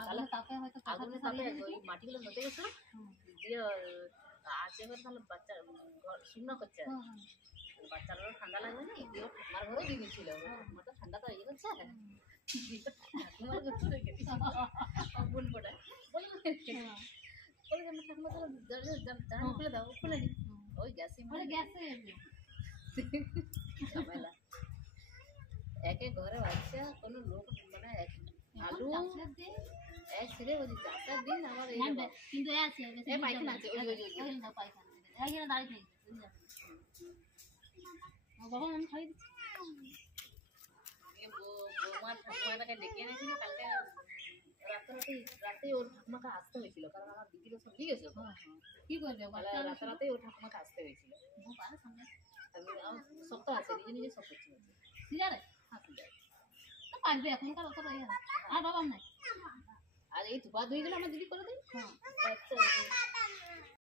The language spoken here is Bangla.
তাহলে তাপে হয়তো আগুনের তাপে ওই মাটিগুলো নতে গেছে দিয়ে আছে করে তাহলে বাচ্চা শুকনো করছে বাচ্চারও ঠান্ডা লাগবে না দিয়ে ঠাকুমার ঘরে দিয়ে দিচ্ছিল ঠাকুমাটা ঠান্ডা তো ইয়ে করছে ঠাকুমার ঘরে রেখে দিচ্ছি বোন কটা বলে ঠাকুমা তাহলে জানান খুলে দাও খুলে নি ওই গ্যাসে মানে গ্যাসে ঝামেলা একে ঘরে বাচ্চা কোনো লোক মানে আলু এক ছেড়ে বলছি চারটার দিন আমার কিন্তু আছে পায়খানা আছে পায়খানা এইখানে দাঁড়িয়ে নেই বাবা আমি খাই দিচ্ছি বৌমার ঠাকুমাটাকে ডেকে এনেছিল কালকে রাতে ওর ঠাকুমাকে আসতে হয়েছিল কারণ আমার দিদিরও সব দিয়ে গেছিল কি করবে রাতে ওর ঠাকুমাকে আসতে হয়েছিল সপ্তাহ আছে নিজে নিজে সব করছে সিজারে হ্যাঁ সিজারে পারবে এখনকার অত আর বাবা নাই আর এই ধোয়া ধুয়ে গেলে আমার দিদি করে দিই